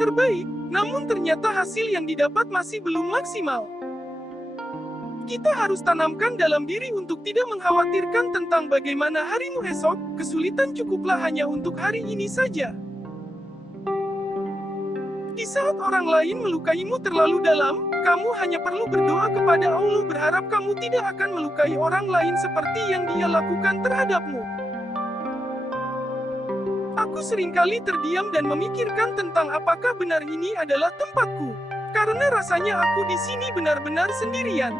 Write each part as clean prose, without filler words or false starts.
terbaik, namun ternyata hasil yang didapat masih belum maksimal. Kita harus tanamkan dalam diri untuk tidak mengkhawatirkan tentang bagaimana harimu esok, kesulitan cukuplah hanya untuk hari ini saja. Di saat orang lain melukaimu terlalu dalam, kamu hanya perlu berdoa kepada Allah berharap kamu tidak akan melukai orang lain seperti yang Dia lakukan terhadapmu. Aku seringkali terdiam dan memikirkan tentang apakah benar ini adalah tempatku. Karena rasanya aku di sini benar-benar sendirian.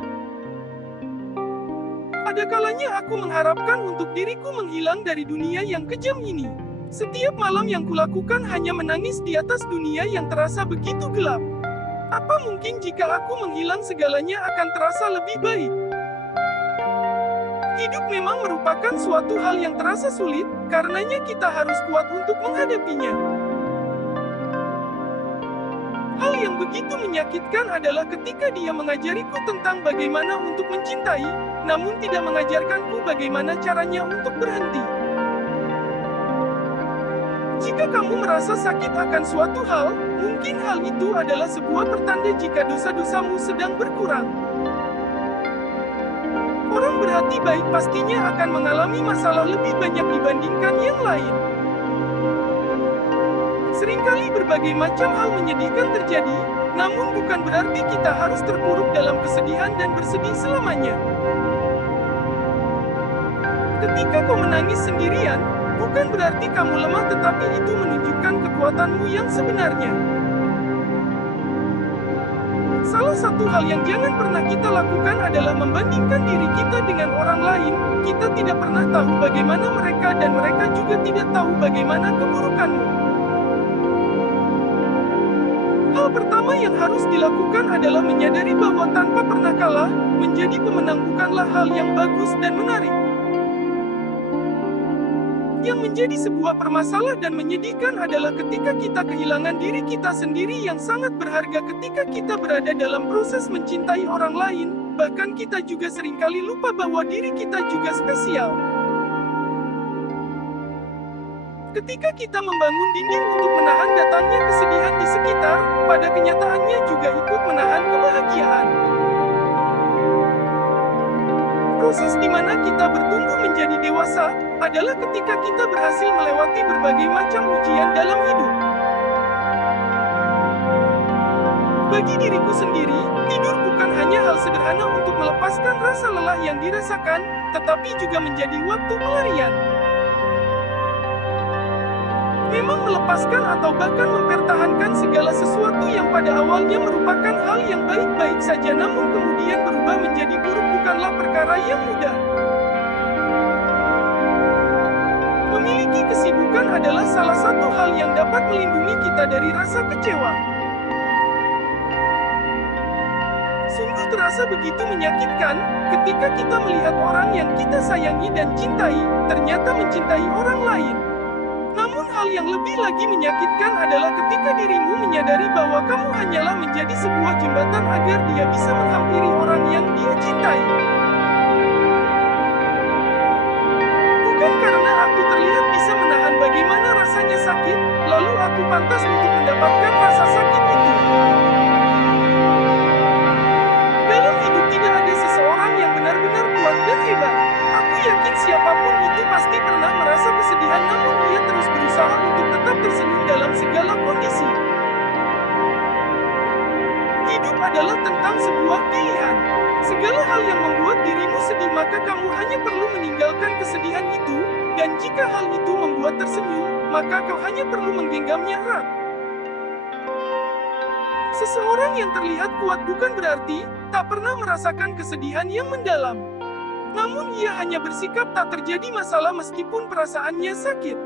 Ada kalanya aku mengharapkan untuk diriku menghilang dari dunia yang kejam ini. Setiap malam yang kulakukan hanya menangis di atas dunia yang terasa begitu gelap. Apa mungkin jika aku menghilang segalanya akan terasa lebih baik? Hidup memang merupakan suatu hal yang terasa sulit, karenanya kita harus kuat untuk menghadapinya. Hal yang begitu menyakitkan adalah ketika Dia mengajariku tentang bagaimana untuk mencintai, namun tidak mengajarkanku bagaimana caranya untuk berhenti. Jika kamu merasa sakit akan suatu hal, mungkin hal itu adalah sebuah pertanda jika dosa-dosamu sedang berkurang. Orang berhati baik pastinya akan mengalami masalah lebih banyak dibandingkan yang lain. Seringkali berbagai macam hal menyedihkan terjadi, namun bukan berarti kita harus terpuruk dalam kesedihan dan bersedih selamanya. Ketika kau menangis sendirian, bukan berarti kamu lemah tetapi itu menunjukkan kekuatanmu yang sebenarnya. Salah satu hal yang jangan pernah kita lakukan adalah membandingkan diri kita dengan orang lain. Kita tidak pernah tahu bagaimana mereka dan mereka juga tidak tahu bagaimana keburukanmu. Hal pertama yang harus dilakukan adalah menyadari bahwa tanpa pernah kalah, menjadi pemenang bukanlah hal yang bagus dan menarik. Yang menjadi sebuah permasalahan dan menyedihkan adalah ketika kita kehilangan diri kita sendiri yang sangat berharga ketika kita berada dalam proses mencintai orang lain, bahkan kita juga seringkali lupa bahwa diri kita juga spesial. Ketika kita membangun dinding untuk menahan datangnya kesedihan di sekitar, pada kenyataannya juga ikut menahan kebahagiaan. Proses di mana kita bertumbuh menjadi dewasa adalah ketika kita berhasil melewati berbagai macam ujian dalam hidup. Bagi diriku sendiri, tidur bukan hanya hal sederhana untuk melepaskan rasa lelah yang dirasakan, tetapi juga menjadi waktu pelarian. Memang melepaskan atau bahkan mempertahankan segala sesuatu yang pada awalnya merupakan hal yang baik-baik saja namun kemudian berubah menjadi buruk bukanlah perkara yang mudah. Memiliki kesibukan adalah salah satu hal yang dapat melindungi kita dari rasa kecewa. Sungguh terasa begitu menyakitkan ketika kita melihat orang yang kita sayangi dan cintai, ternyata mencintai orang lain. Namun hal yang lebih lagi menyakitkan adalah ketika dirimu menyadari bahwa kamu hanyalah menjadi sebuah jembatan agar dia bisa menghampiri orang yang dia cintai. Bukan karena aku terlihat bisa menahan bagaimana rasanya sakit, lalu aku pantas untuk mendapatkan rasa sakit itu. Dalam hidup tidak ada seseorang yang benar-benar kuat dan hebat. Aku yakin siapapun itu pasti pernah merasa kesedihan namun ia terus berusaha untuk tetap tersenyum dalam segala kondisi. Hidup adalah tentang sebuah pilihan. Segala hal yang membuat dirimu sedih maka kamu hanya perlu meninggalkan kesedihan itu, dan jika hal itu membuat tersenyum, maka kau hanya perlu menggenggamnya erat. Seseorang yang terlihat kuat bukan berarti tak pernah merasakan kesedihan yang mendalam. Namun ia hanya bersikap tak terjadi masalah meskipun perasaannya sakit.